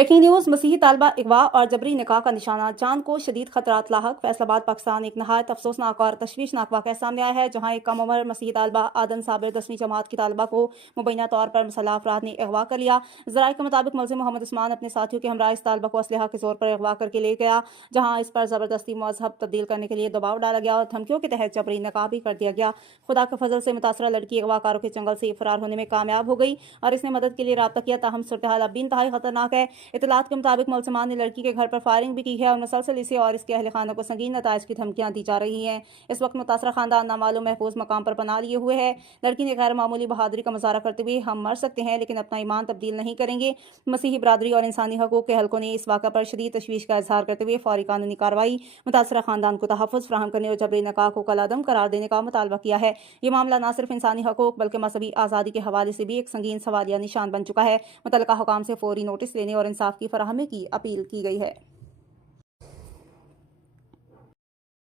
Breaking news. मसीही तालबा अगवा और जबरी निकाह का निशाना, चांद को शदीद खतरात लाहक। फैसलाबाद पाकिस्तान। एक नहायत अफसोसनाक और तशवीशनाक वाक़या सामने आया है, जहाँ एक कम उम्र मसीही तालबा आदन साबिर 10वीं जमात की तालबा को मुबैना तौर पर मुसल्लह अफराद ने अगवा कर लिया। ज़राए के मुताबिक मुलज़िम मोहम्मद उस्मान अपने साथियों के हमरा इस तालबा को असलहा के जोर पर अगवा करके ले गया, जहाँ इस पर ज़बरदस्ती मजहब तब्दील करने के लिए दबाव डाला गया और धमकियों के तहत जबरी निकाह भी कर दिया गया। खुदा के फजल से मुतासरा लड़की अगवाकारों के चंगल से फरार होने में कामयाब हो गई और इसने मदद के लिए रब्ता किया, ताहम सूरत हाल अब भी इंतहाई खतरनाक है। इतलात के मुताबिक मुलज़िमान ने लड़की के घर पर फायरिंग भी की है और मुसलसल इसे और इसके अहल खाना को संगीन नताइज की धमकियां दी जा रही हैं। इस वक्त मुतासरा खानदान नामालूम महफूज मकाम पर पनाह लिए हुए है। लड़की ने गैर मामूली बहादुरी का मुजाहरा करते हुए हम मर सकते हैं लेकिन अपना ईमान तब्दील नहीं करेंगे। मसीही बरादरी और इंसानी हकूक के हलकों ने इस वाक़े पर शदीद तशवीश का इजहार करते हुए फौरी कानूनी कार्रवाई, मुतासरा खानदान को तहफ़्फ़ुज़ फराहम करने और जबरी निकाह को कलादम करार देने का मुतालबा किया है। ये मामला न सिर्फ इंसानी हकूक बल्कि मजहबी आज़ादी के हवाले से भी एक संगीन सवालिया निशान बन चुका है। मुतल्लिका हुकाम से फौरी नोटिस लेने और इंसाफ की फराहमी की अपील की गई है।